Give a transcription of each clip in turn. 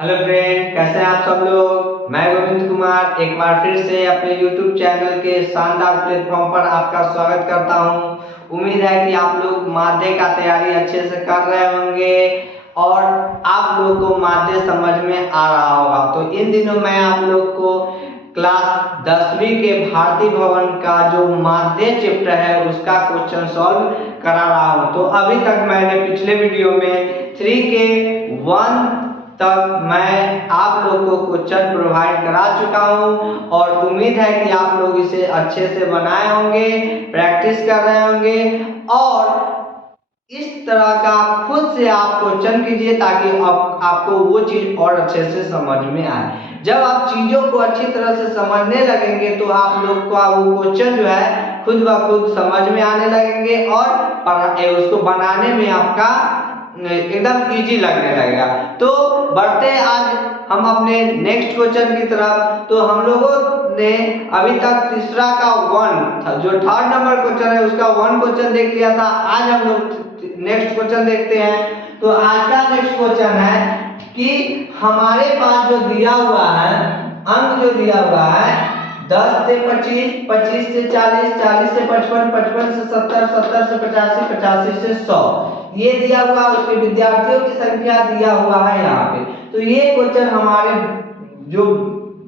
Hello friend, कैसे हैं आप सब लोग। मैं गोविंद कुमार एक बार फिर से अपने YouTube चैनल के शानदार प्लेटफॉर्म पर आपका स्वागत करता हूं। उम्मीद है कि आप लोग माध्यमिक का तैयारी अच्छे से कर रहे होंगे और आप लोग को माध्यमिक समझ में आ रहा होगा। तो इन दिनों मैं आप लोग को क्लास 10वीं के भारती भवन का जो माध्यमिक चैप्टर है उसका क्वेश्चन सॉल्व करा रहा हूं। तो अभी तक मैंने पिछले वीडियो में 3 के 1 तक मैं आप लोग को क्वेश्चन प्रोवाइड करा चुका हूं और उम्मीद है कि आप लोग इसे अच्छे से बनाए होंगे, प्रैक्टिस कर रहे होंगे और इस तरह का खुद से आप क्वेश्चन कीजिए ताकि आपको वो चीज और अच्छे से समझ में आए। जब आप चीजों को अच्छी तरह से समझने लगेंगे तो आप लोग का वो क्वेश्चन जो है खुद ब खुद समझ में आने लगेंगे और उसको बनाने में आपका एकदम इजी लगने लगेगा। तो बढ़ते हैं आज हम अपने नेक्स्ट क्वेश्चन की तरफ। तो हम लोगों ने अभी तक तीसरा का 1 था, जो थर्ड नंबर क्वेश्चन है उसका 1 क्वेश्चन देख लिया था। आज हम लोग नेक्स्ट क्वेश्चन देखते हैं। तो आज का नेक्स्ट क्वेश्चन है कि हमारे पास जो दिया हुआ है अंक जो दिया हुआ है 10 से 25, 25 से 40, 40 से 55, 55 से 70, 70 से 85, 85 से 100 ये दिया हुआ है। उसके विद्यार्थियों की संख्या दिया हुआ है यहाँ पे। तो ये क्वेश्चन हमारे जो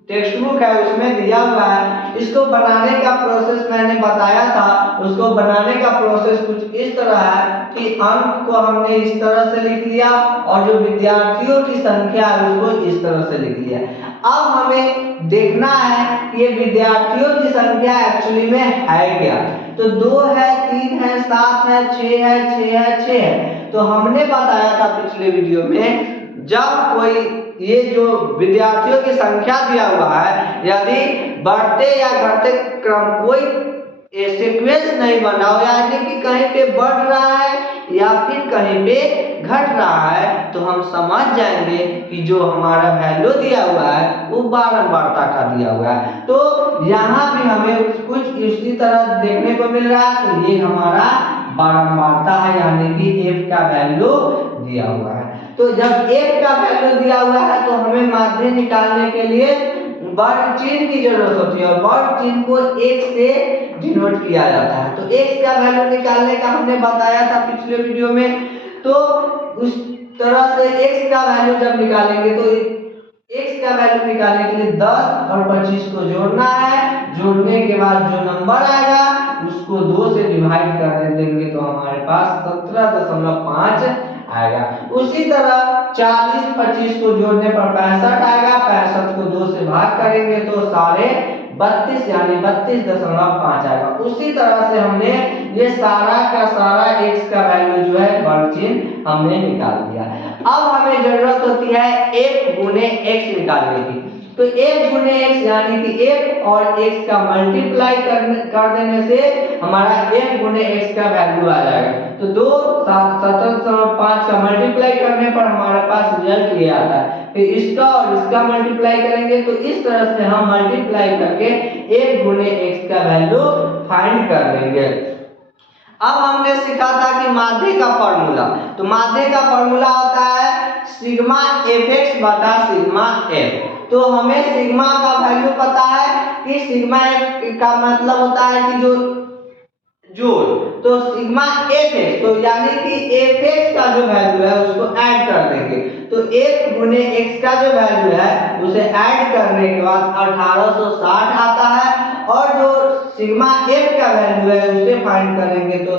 टेक्स्ट बुक है उसमें दिया हुआ है। इसको बनाने का प्रोसेस मैंने बताया था। उसको बनाने का प्रोसेस कुछ इस तरह है कि अंक को हमने इस तरह से लिख लिया और जो विद्यार्थियों की संख्या है उसको इस तरह से लिख लिया। अब हमें देखना है कि ये विद्यार्थियों की संख्या एक्चुअली में है क्या। तो 2 है, 3 है, 7 है, 6 है, 6 है, 6 है। तो हमने बताया था पिछले वीडियो में जब कोई ये जो विद्यार्थियों की संख्या दिया हुआ है यदि बढ़ते या घटते क्रम कोई सीक्वेंस नहीं बना हो, यानी कि कहीं पे बढ़ रहा है या फिर कहीं पे घट रहा है, तो हम समझ जाएंगे कि जो हमारा वैल्यू दिया हुआ है वो बारंबारता का दिया हुआ है। तो यहाँ भी हमें कुछ इसी तरह देखने को मिल रहा है। तो ये हमारा बारंबारता है, यानी कि f का वैल्यू दिया हुआ है। तो जब f का वैल्यू दिया हुआ है तो हमें माध्यम निकालने के लिए वर्ग चिन्ह की जरूरत होती है और वर्ग चिन्ह को x से डिनोट किया जाता है। तो x का वैल्यू निकालने का हमने बताया था पिछले वीडियो में। तो उस तरह से x का वैल्यू जब निकालेंगे तो x का वैल्यू निकालने के लिए 10 और 25 को जोड़ना है। जोड़ने के बाद जो नंबर आएगा उसको 2 से डिवाइड कर देंगे तो हमारे पास 17.5 आएगा। उसी तरह 40 25 को जोड़ने पर 65 आएगा। 65 को 2 से भाग करेंगे तो 32.5 यानी 32.5 आएगा। उसी तरह से हमने ये सारा का सारा x का वैल्यू जो है वर्ग चिन्ह हमने निकाल दिया। अब हमें जरूरत होती है f गुने x निकालने की। तो f गुने x यानी कि f और x का मल्टीप्लाई कर देने से हमारा f गुने x का वैल्यू आ जाएगा। तो 17.5 का मल्टीप्लाई करने पर हमारे पास रिजल्ट ये आता है। फिर इसका और इसका मल्टीप्लाई करेंगे तो इस तरह से हम मल्टीप्लाई करके f गुने x का वैल्यू फाइंड कर लेंगे। अब हमने सीखा था कि माध्य का फॉर्मूला। तो माध्य का फॉर्मूला होता है सिग्मा fx बटा सिग्मा f। तो हमें सिग्मा का वैल्यू पता है कि सिग्मा f का मतलब होता है कि जो जोड़। तो सिग्मा fx तो यानी कि fx का जो वैल्यू है उसको ऐड कर देंगे। तो f गुने x का जो वैल्यू है उसे ऐड करने के बाद 1860 आता है और जो सिग्मा f का वैल्यू है उसे फाइंड करेंगे तो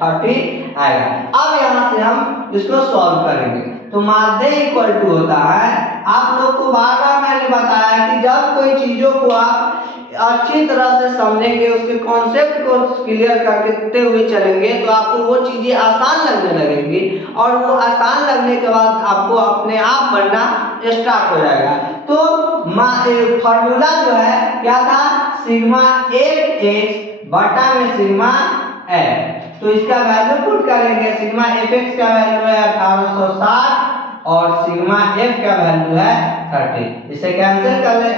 30 आएगा। अब यहाँ से हम इसको सॉल्व करेंगे। तो माध्य इक्वल टू होता है, आप लोग को बार बार मैंने बताया कि जब कोई चीजों को आप अच्छी तरह से समझेंगे, उसके कॉन्सेप्ट को क्लियर करते हुए चलेंगे तो आपको वो चीजें आसान लगने लगेंगी और वो आसान लगने के बाद आपको अपने आप बनना स्टार्ट हो जाएगा। तो फॉर्मूला जो है क्या था, सिग्मा fx बटा में सिग्मा f। तो इसका वैल्यू पुट करेंगे। सिग्मा fx का वैल्यू है 1860 और सिग्मा f का वैल्यू है 30। इसे कैंसिल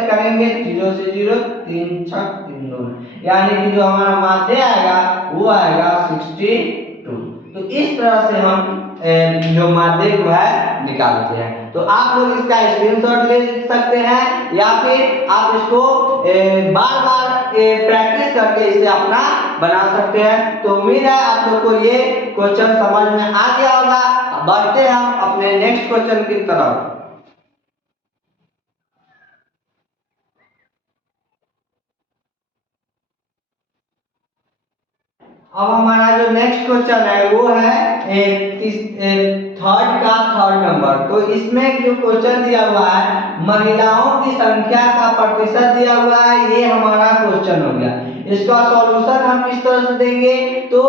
करेंगे 0 से 0 3 6 3 2, यानी कि जो हमारा माध्य आएगा वो आएगा 62। तो इस तरह से हम जो माध्य को है निकालते हैं। तो आप लोग इसका स्क्रीनशॉट ले सकते हैं या फिर आप इसको बार बार प्रैक्टिस करके इसे अपना बना सकते हैं। तो उम्मीद है आप लोग को ये क्वेश्चन समझ में आ गया होगा। बढ़ते हैं हम अपने नेक्स्ट क्वेश्चन की तरफ। अब हमारा जो नेक्स्ट क्वेश्चन है वो है थर्ड का थर्ड नंबर। तो इसमें जो क्वेश्चन दिया हुआ है महिलाओं की संख्या का प्रतिशत दिया हुआ है, ये हमारा क्वेश्चन हो गया। इसका सॉल्यूशन हम किस तरह से देंगे, तो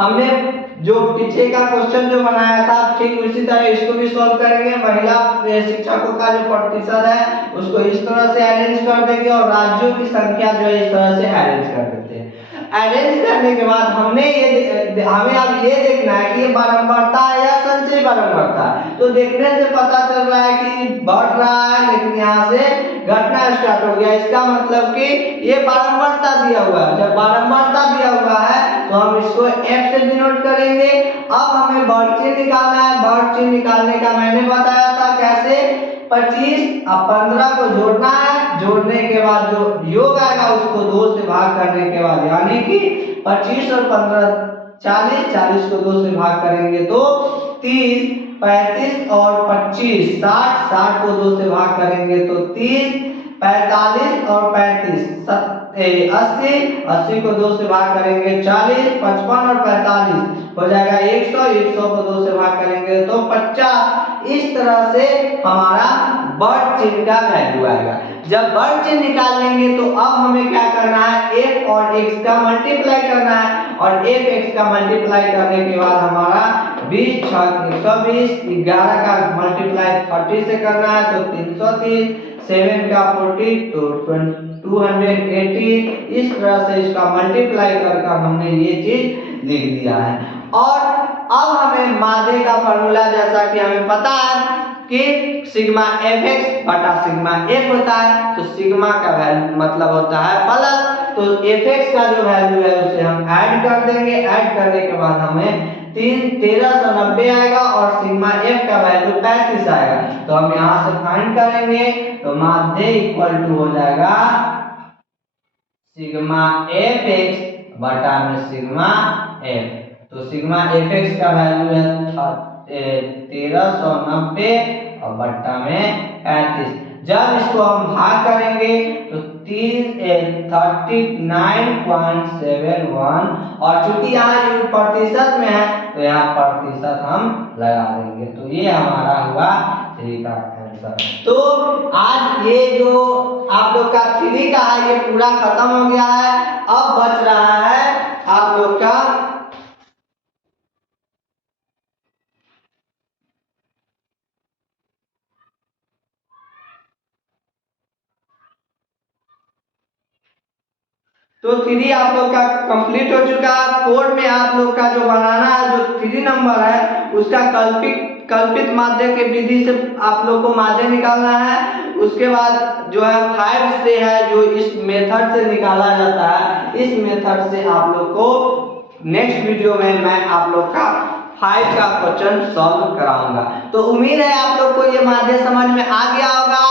हमने जो पीछे का क्वेश्चन जो बनाया था ठीक उसी तरह इसको भी सॉल्व करेंगे। महिला शिक्षकों का जो प्रतिशत है उसको इस तरह से अरेंज कर देंगे और राज्यों की संख्या जो है इस तरह से अरेंज कर देते हैं। अरेंज करने के बाद हमें अब ये देखना है कि ये बारंबारता है या संचयी बारंबारता है। तो देखने से पता चल रहा है कि बढ़ रहा है, लेकिन यहाँ से घटना स्टार्ट हो गया। इसका मतलब कि ये बारंबारता दिया हुआ है। जब बारंबारता दिया हुआ है तो हम इसको F से डिनोट करेंगे। अब हमें बढ़ चिन्ह निकालना है। बढ़ चिन्ह निकालने का मैंने बताया था कैसे, 25 अब 15 को जोड़ना है। जोड़ने के बाद जो योग आएगा उसको 2 से भाग करने के बाद, यानी कि 25 और 15 40, 40 को 2 से भाग करेंगे तो 30, 35 और 25 60, 60 को 2 से भाग करेंगे तो 30, 45 और 35 80, 80 को 2 से भाग करेंगे 40, 55 और 45 हो जाएगा 100, 100 को 2 से भाग करेंगे तो 50। इस तरह से हमारा बढ़ चिन्ह का वैल्यू आएगा। जब बढ़ चिन्ह निकाल लेंगे तो अब हमें क्या करना है, f और x का मल्टीप्लाई करना है। और f x का मल्टीप्लाई करने के बाद हमारा 20 छक 120, 11 का मल्टीप्लाई 30 से करना है तो 330, 7 का 40 तो 280। इस तरह से इसका मल्टीप्लाई कर हमने ये चीज लिख दिया है। और अब हमें माध्य का फॉर्मूला, जैसा कि हमें पता है कि सिग्मा fx बटा सिग्मा f होता है, तो सिग्मा का वैल्यू मतलब होता है प्लस, तो fx का जो वैल्यू है उसे हम ऐड कर देंगे। ऐड करने के बाद हमें 1390 आएगा और सिग्मा f का वैल्यू 35 आएगा। तो हम यहाँ से फाइंड करेंगे तो माध्य इक्वल टू हो जाएगा सिग्मा fx बटा में सिग्मा f। तो सिग्मा fx का वैल्यू है 1390 और बट्टा में 35। जब इसको हम भाग करेंगे तो 39.71 और चूंकि यहाँ प्रतिशत में है तो यहाँ प्रतिशत हम लगा देंगे। तो ये हमारा हुआ 3 का आंसर। तो आज ये जो आप लोग का 3 का है ये पूरा खत्म हो गया है। अब बच रहा है आप लोग का तो 3 आप लोग का कंप्लीट हो चुका है। 4 में आप लोग का जो बनाना है, जो 3 नंबर है उसका कल्पित माध्य के विधि से आप लोग को माध्य निकालना है। उसके बाद जो है 5 से है जो इस मेथड से निकाला जाता है। इस मेथड से आप लोग को नेक्स्ट वीडियो में मैं आप लोग का 5 का क्वेश्चन सॉल्व कराऊंगा। तो उम्मीद है आप लोग को ये माध्य समझ में आ गया होगा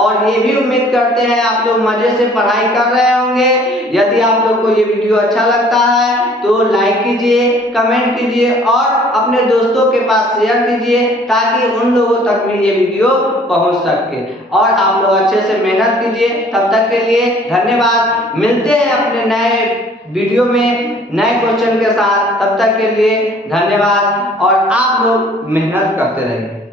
और ये भी उम्मीद करते हैं आप लोग मजे से पढ़ाई कर रहे होंगे। यदि आप लोग को ये वीडियो अच्छा लगता है तो लाइक कीजिए, कमेंट कीजिए और अपने दोस्तों के पास शेयर कीजिए ताकि उन लोगों तक भी ये वीडियो पहुंच सके। और आप लोग अच्छे से मेहनत कीजिए। तब तक के लिए धन्यवाद। मिलते हैं अपने नए वीडियो में नए क्वेश्चन के साथ। तब तक के लिए धन्यवाद और आप लोग मेहनत करते रहिए।